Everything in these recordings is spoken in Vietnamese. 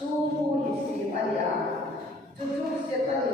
Suhu isi Maria, tujuh setan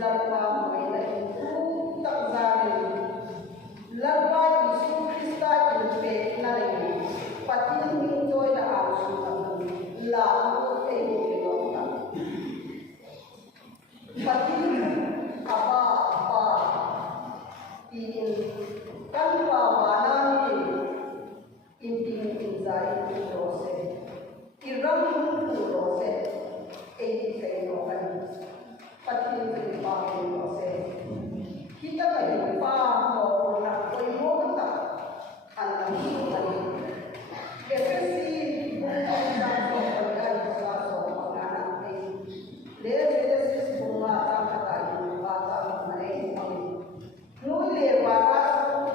lalpa mai na tu tak zari lalpa Yesu Krista inpe na le patin min joy na asu la e ni lo patin apa in kan pa wana ni in zai rose iram rose e kai no kan patin kai pa rose kita kai pa no na koi mo ta an ni ani efesi bukan dan bukan sa so ngana ai le Jesus bunga ta ka ba ta mai ai noi le wa ka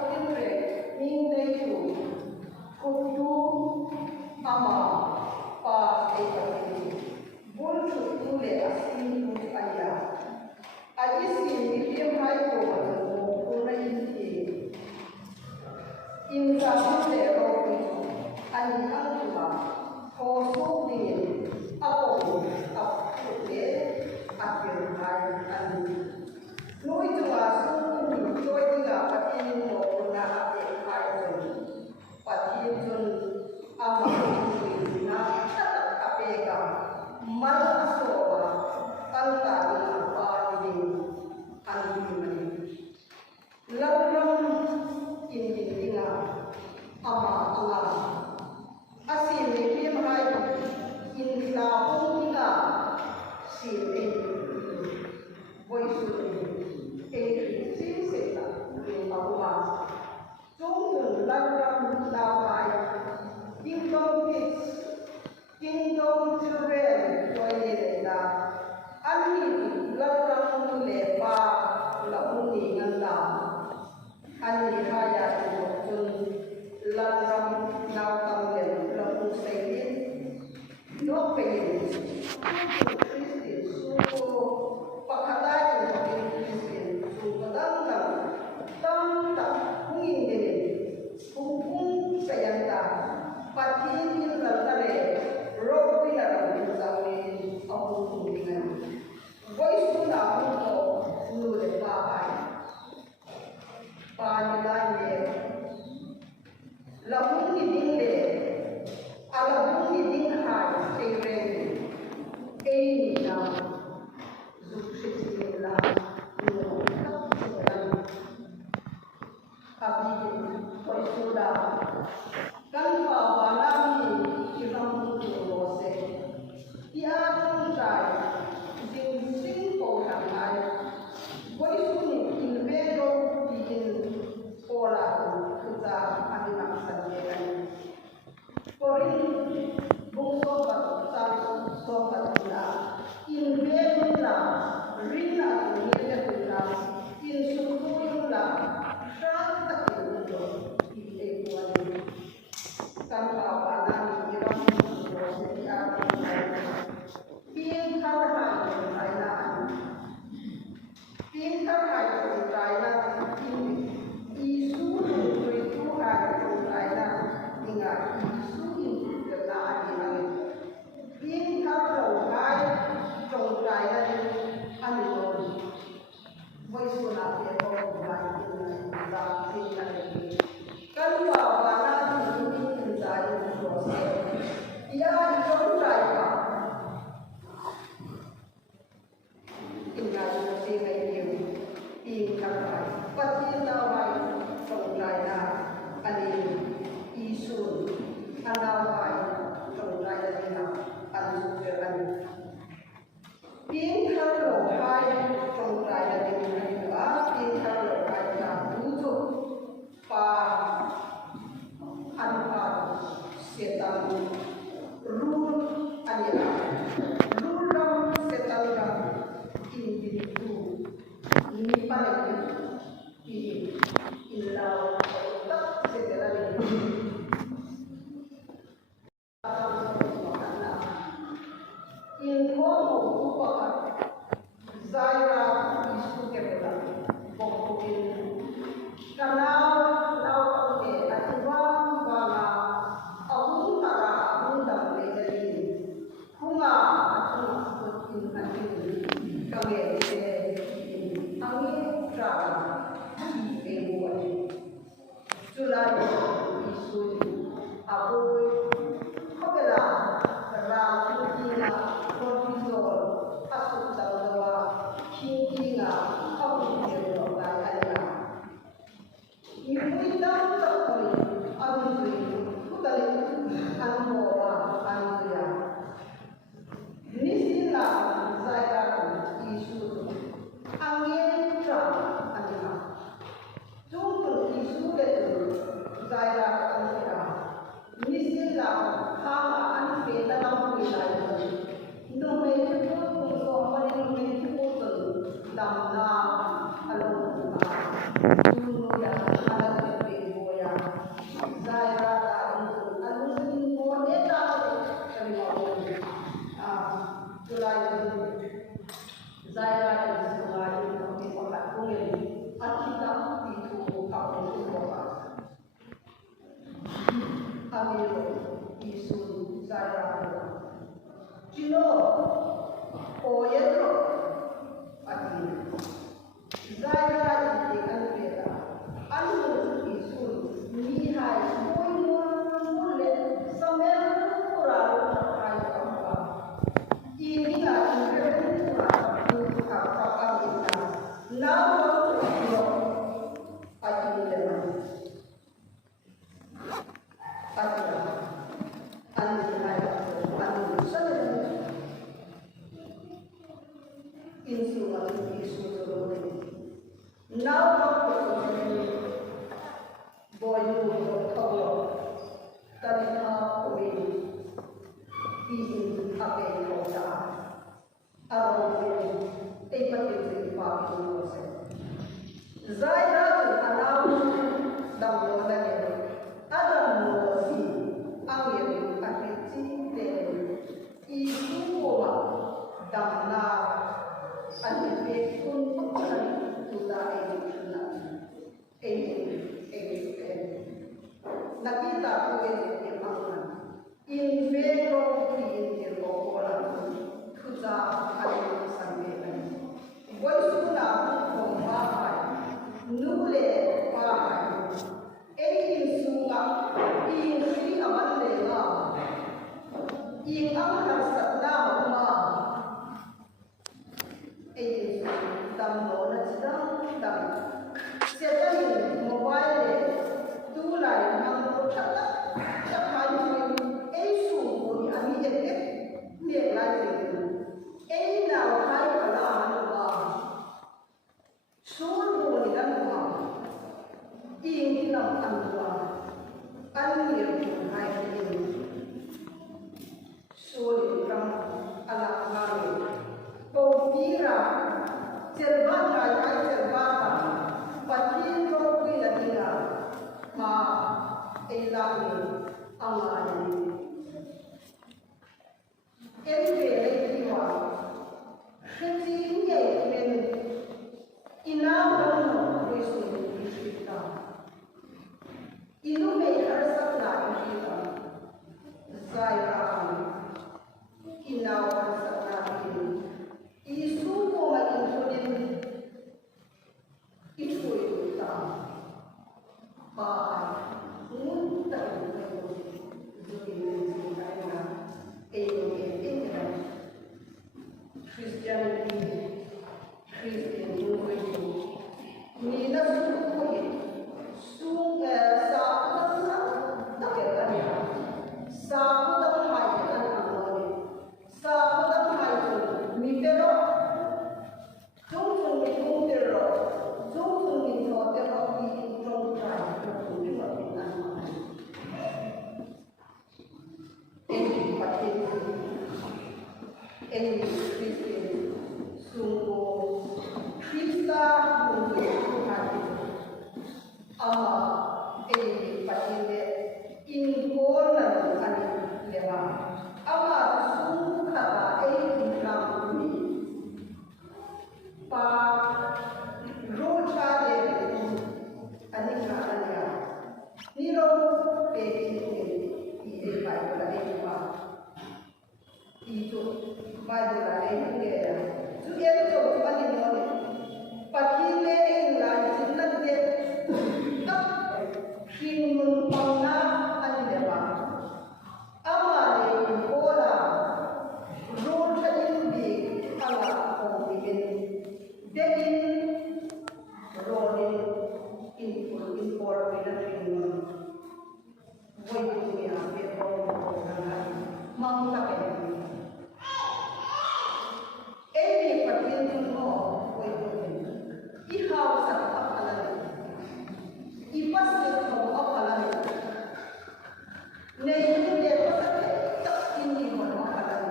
tin re min dei tu ku tu ama pa e ka ni bul tu tu le asin tu aya ai si ni le mai ko ko na ni in sa le ro ni ani ang tu ba ko su ni a ko a ku le a ke mai ani noi tu a su ni joy ni ga patin no na a ke ai ko patin jun a ma ni na ta ka pe ga mar so ba tan ta na pa ni ani ni lam lam in dinga ama anga asi me pe mai in la hong dinga si e voi su e si se ta ni ma ma chung nun lam lam la bai kingdom children voi le la ani lam lam le pa la ni ngan la ani haya chun lam lam nau tam le la pu sai ni no pe Christian su pakada ni Christian su kadang tam hungin de hung sayanta pati ni la tare ro pi la ni sa ni apu ni voice tu na ko nu le pa bai pa ni la ni la hung ni ding le ala hung ni ding hai sei re e ni na zu se la no ka bi voice tu da kan pa ba la ni ki ram tu ro se ya chung trai jing sing po thang ai voice tu ni in ve do ti in pola tu ta ani na san ye kan korin bung so pa ta so pa la in ve la rin na ni le la in su tu la sha ta ki do ki te ko ani kan pa pa na ni ram tu ro se ya pin khar ha ai na pin khar ha ai na Isu itu ada lainnya tinggal isu ini keadaan ini. Ini kalau hai trong lainnya anu lori. Voice nanti orang lain nanti nanti. Kalau mana ini terjadi proses, dia trong lainnya. Tinggal nanti lagi ini kalau pasti tahu trong lại là anh Isu anh nào phải trong lại là thế nào anh sẽ anh biến thân lộ hai trong lại là thế này nữa biến là không hiểu được lại anh là những người đang tập người ăn người cũng tại ăn hồ và ăn người à nisi là giải ra của Giêsu ăn nghe ra anh là chúng tôi Giêsu để giải ra ăn người à nisi là ham ăn về ta làm người lại nông nghiệp chúng tôi có mà nông nghiệp chúng tôi đam na alo chúng tôi đã ăn về ngồi à giải ra ăn sinh ngồi để ta cái ngồi July giải ra cái sự là những cái hoạt động công nghiệp kita itu kalau itu apa kami isu saya Cino oyedro ati saya di anpera anu isu mihai mulai sampai kurang terkait apa ini adalah kurang apa kita nama nakita ko yung mga in favor in Bola kuza ayo sambil boy suna kong bahay nule bahay in sunga in si aman lela in ang hasat na uma in damo na sidang dam siya yung mobile tulay ng pagkakak sakay ay sumo ni ami edit niya lagi ay naway pala ano ba sumo ni ano ba hindi lang ano ba ano niya ay sulit kang anak namin pagkira serbata ay serbata patin ko pinatira ma ilangin ang anin. Embelekiwa, hindi niya inawang mo Kristo kita. Ino may harasap na kita. Zairaan, inawang harasap natin. Isuko mag-insulin. Ito kita. Then for pinatulungan. Buhay ko niya, pero mga kapatid. Any pagpintun mo, buhay ko niya. Ihaw sa kapakalan. Ipasit mo kapakalan. Naiintindihan ko sa tak hindi mo kapakalan.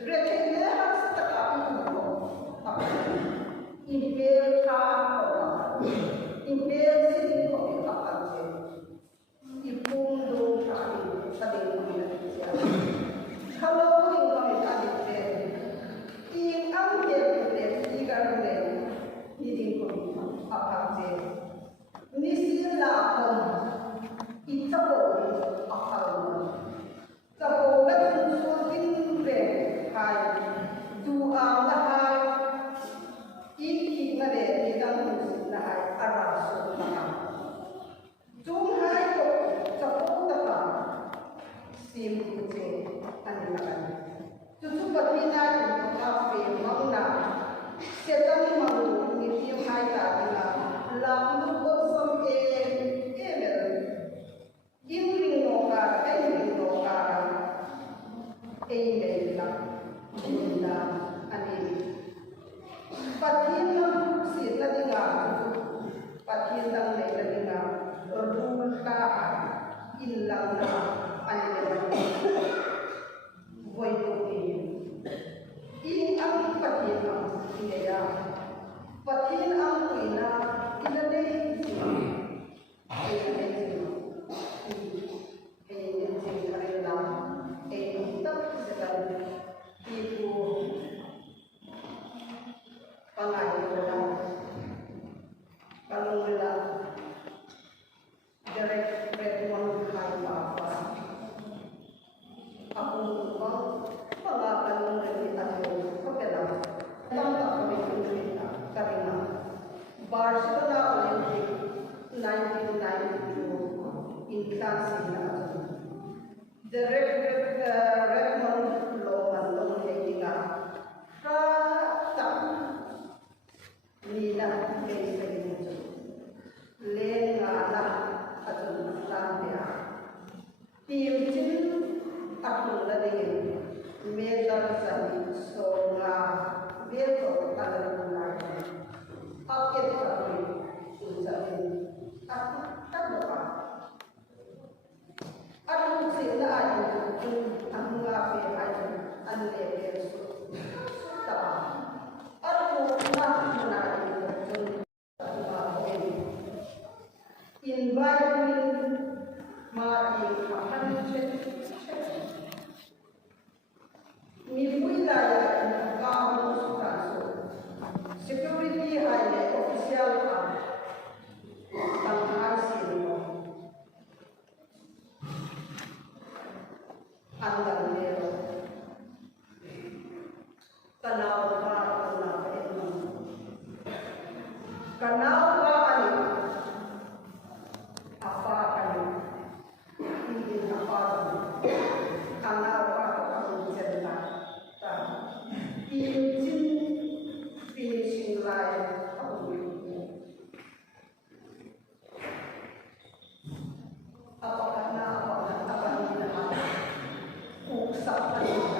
Retenyahan sa takapin mo kapakalan. Impel ka kapakalan. Impel sinig ko kapakalan. Ipundo kami sa tingin niya. Halawin kami adik-adik. Ang hirap ikarulay, hindi ko kapakalan. Nisila ko, itapo akalan. Tapo katunsutin rin kay duang lahat. Ikik na rin itang musit na ay araso na kami. Tunghay ko sa puta ka, simputin ang lakan. Tutupatin natin ang kape, mauna, setang malu, ngiti yung hay natin na laknubot sa emel. Inring mo ka, emel lang, gunda, anin. Patin lang sila nga, patin lang nila nga, berbuka ilang na anin. Buhay ko ini ang patin ang inaya. Patin ang ina, inalay siya. Barcelona Olympic 1992 in Klasina. The Redmond Loman Longletinga Rata Nila Kaysa Lengala Atun Lambia Timchin Atun Lading Medal Sani Songa Veto Alamunar Akit kami usahin at tabuka. At kung sila ay ang mga ay ang level tama. At kung natin environment maaaring makahansin mipulaya ang kaamong sa kaso. Security ay official ang asin mo. Ang langero. Kanaw ba ang lapit mo? Kanaw ba ano? Apa ano? Hindi apa ano? Kanaw ba ang senda? Finishing line. Apakah hindi na usap na yun?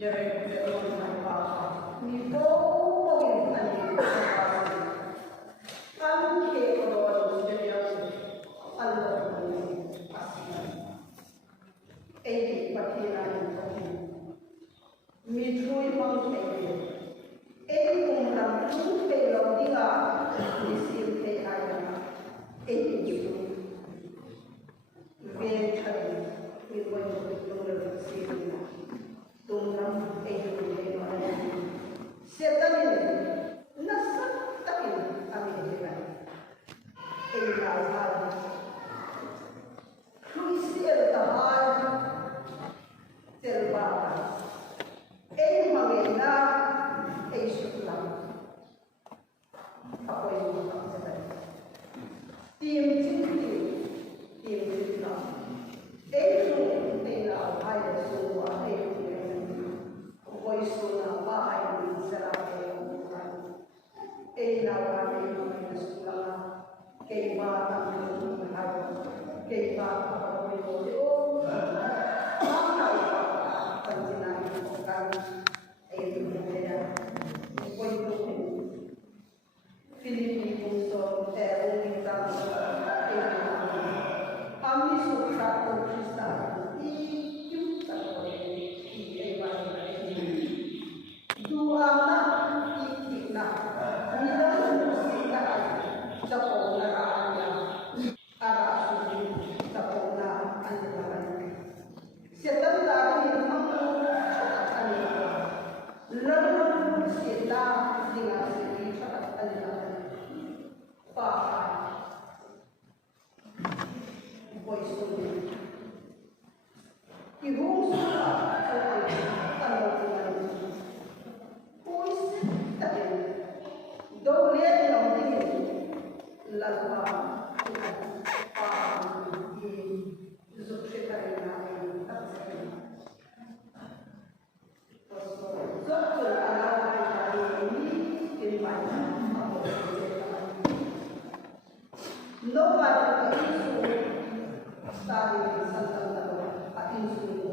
Direct-direct ng papa. Nito po yung anin sa papa. Ang kekoro direct alam mo yung asinan. Di pakinan ko. Mitruy mang kaya. Kung lang yung pelaw nila, isim kay Ayana. Ito. Eventually, we went to the Syria. Tungram ay yung mga setanin, nasaktakin ang Amerika. Ay nalahal. Kruisir tahal, terbaka. Ay mangina, ay suklam. Ako yung mga setanin. Team lang. Yung tingnan ay suwa ay voice ko na bahay ng sarap ay nawarin yung mga sulang kay ba ang mahal, kay ba ang pagpapalito, ang naupa, ang sinabi ko kan, ay ito kaya, iko'y ito, Filipino so, itang, kami sukat ko Krista, yung sa dua na, itik na, nilang musika ay sa po na kaanya, para sa po na anilaman. Siya tanda ang anilaman. Lalo sila dengan sila at anilaman. Pahay. Voice to me. Ihong suka sa tanong doble ng tingin lalwa di subsekretary namin so alaw ini kiriman nobody isu sabi sa tanong at isu ko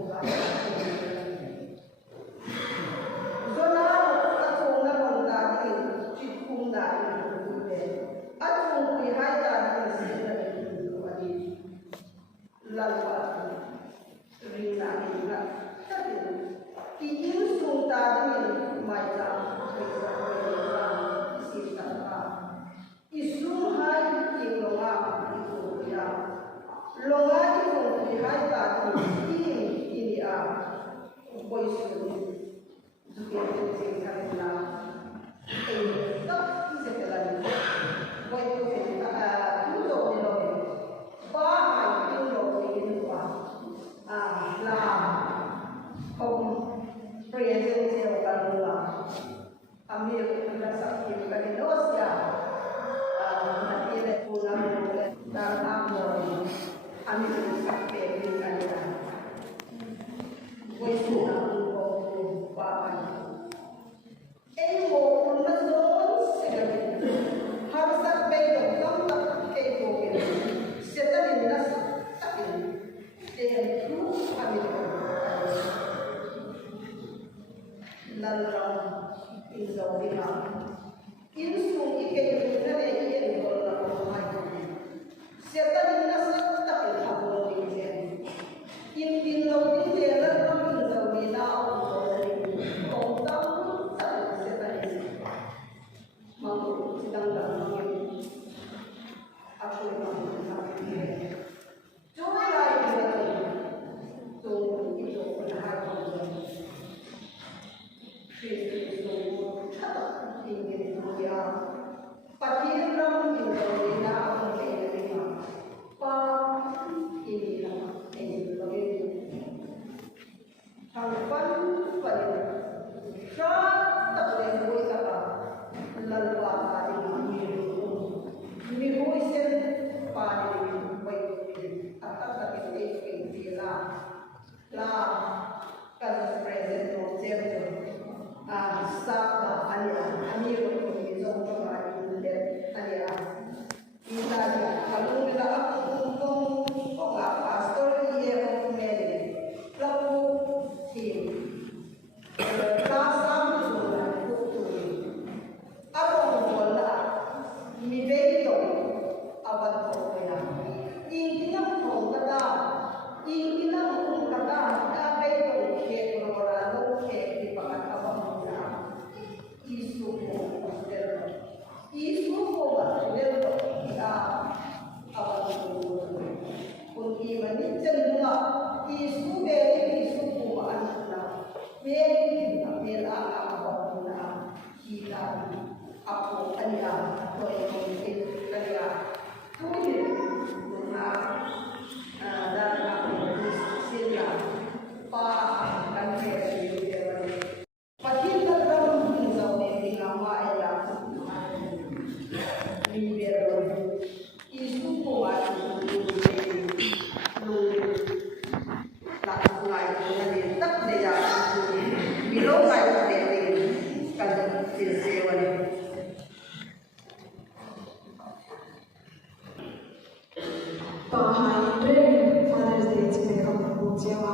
Pahai Dre Father's Day to make up a book Jawa.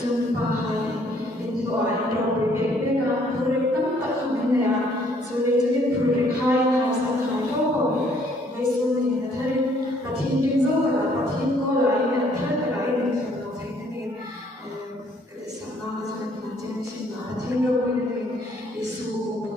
Jum Pahai into a drop in a Purik Takamina, so later Purik High House and High They soon in the time, but he gives over, but he called and turned right into the thing. Some numbers and generation, but he know is so over.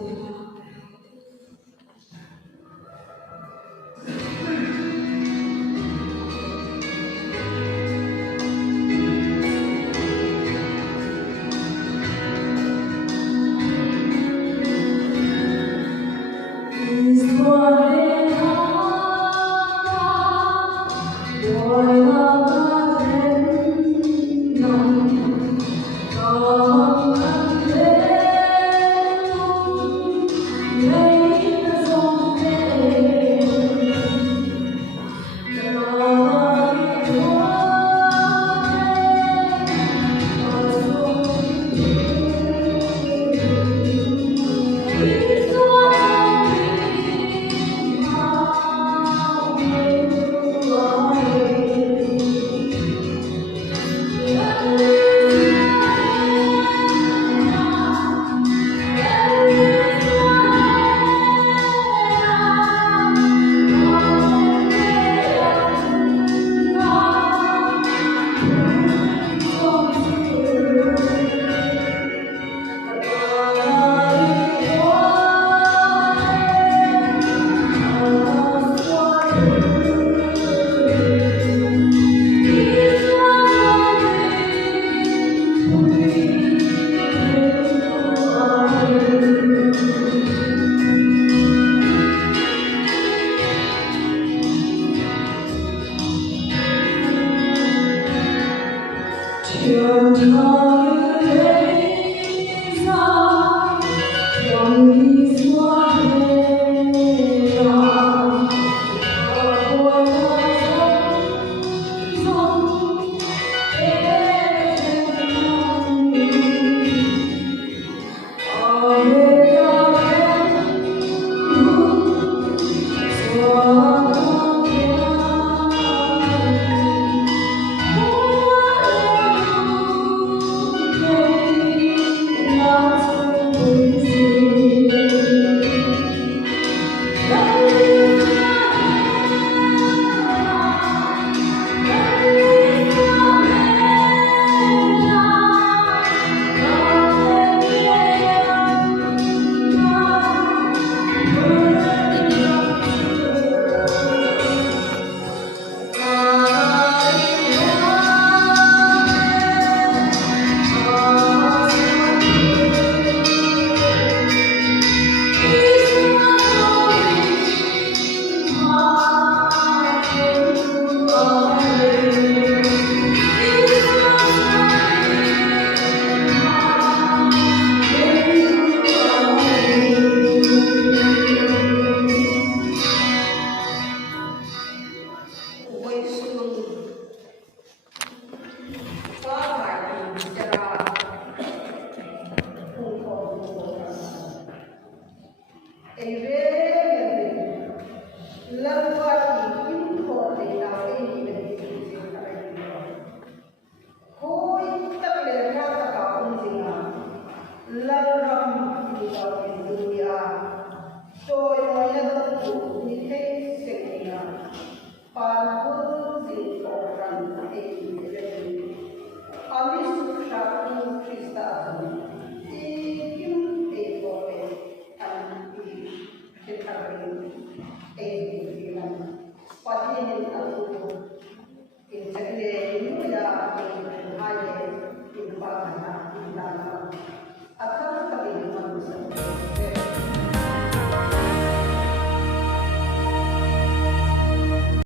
Amen.